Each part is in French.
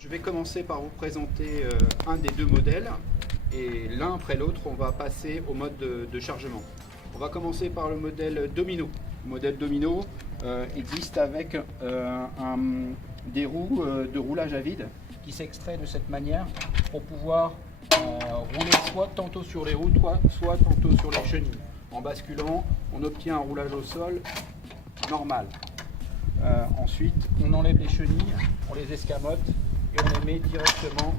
Je vais commencer par vous présenter un des deux modèles et l'un après l'autre on va passer au mode de chargement. On va commencer par le modèle Domino. Le modèle Domino existe avec des roues de roulage à vide qui s'extraient de cette manière pour pouvoir rouler soit tantôt sur les roues, soit tantôt sur les chenilles. En basculant, on obtient un roulage au sol normal. Ensuite, on enlève les chenilles, on les escamote et on les met directement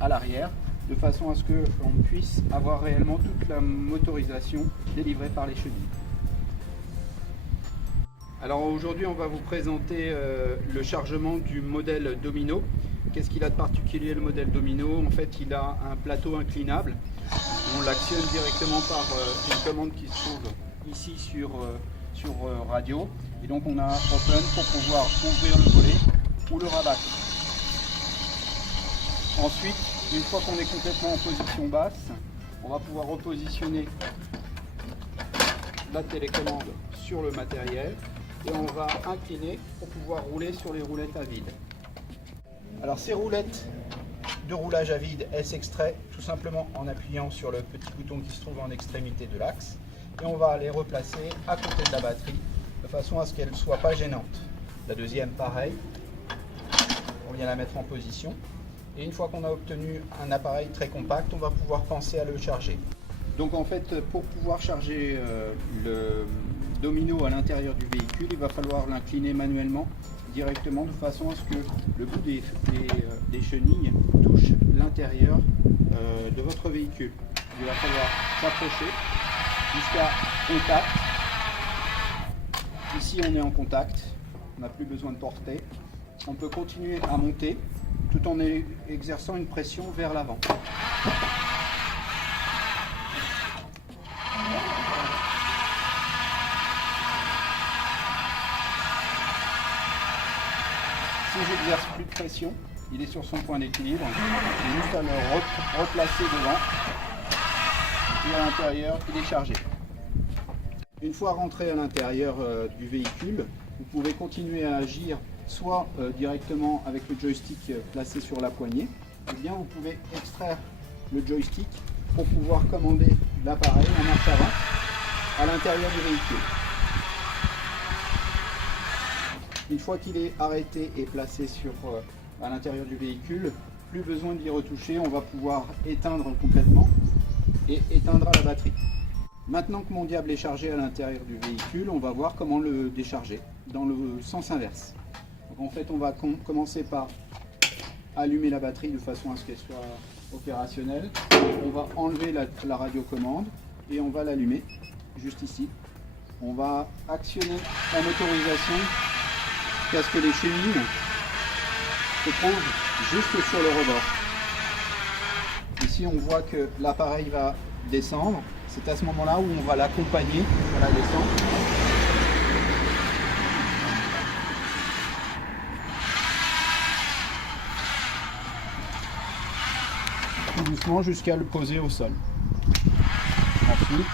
à l'arrière de façon à ce que l'on puisse avoir réellement toute la motorisation délivrée par les chenilles. Alors aujourd'hui, on va vous présenter le chargement du modèle Domino. Qu'est-ce qu'il a de particulier le modèle Domino? En fait, il a un plateau inclinable. On l'actionne directement par une commande qui se trouve ici sur radio. Et donc on a un open pour pouvoir ouvrir le volet ou le rabattre. Ensuite, une fois qu'on est complètement en position basse, on va pouvoir repositionner la télécommande sur le matériel et on va incliner pour pouvoir rouler sur les roulettes à vide. Alors ces roulettes de roulage à vide, elles s'extraient tout simplement en appuyant sur le petit bouton qui se trouve en extrémité de l'axe et on va les replacer à côté de la batterie de façon à ce qu'elle ne soit pas gênante. La deuxième, pareil, on vient la mettre en position et une fois qu'on a obtenu un appareil très compact, on va pouvoir penser à le charger. Donc en fait, pour pouvoir charger le Domino à l'intérieur du véhicule, il va falloir l'incliner manuellement directement de façon à ce que le bout des chenilles touche l'intérieur de votre véhicule. Il va falloir s'approcher jusqu'à contact. Ici on est en contact, on n'a plus besoin de porter. On peut continuer à monter tout en exerçant une pression vers l'avant. Si j'exerce plus de pression, il est sur son point d'équilibre. J'ai juste à le replacer devant et à l'intérieur, il est chargé. Une fois rentré à l'intérieur du véhicule, vous pouvez continuer à agir soit directement avec le joystick placé sur la poignée, ou bien vous pouvez extraire le joystick pour pouvoir commander l'appareil en marche avant à l'intérieur du véhicule. Une fois qu'il est arrêté et placé à l'intérieur du véhicule, plus besoin d'y retoucher, on va pouvoir éteindre complètement et éteindre la batterie. Maintenant que mon diable est chargé à l'intérieur du véhicule, on va voir comment le décharger dans le sens inverse. Donc en fait, on va commencer par allumer la batterie de façon à ce qu'elle soit opérationnelle. On va enlever la radiocommande et on va l'allumer juste ici. On va actionner la motorisation jusqu'à ce que les chenilles se trouvent juste sur le rebord. Ici, on voit que l'appareil va descendre. C'est à ce moment-là où on va l'accompagner à la descente. Tout doucement jusqu'à le poser au sol. Ensuite,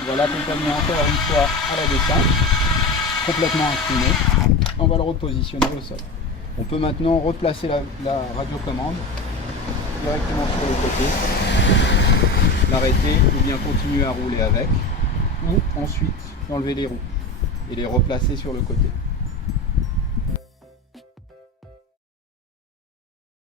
on va l'accompagner encore une fois à la descente, complètement incliné. On va le repositionner au sol. On peut maintenant replacer la radiocommande directement sur le côté, l'arrêter ou bien continuer à rouler avec, ou ensuite enlever les roues et les replacer sur le côté.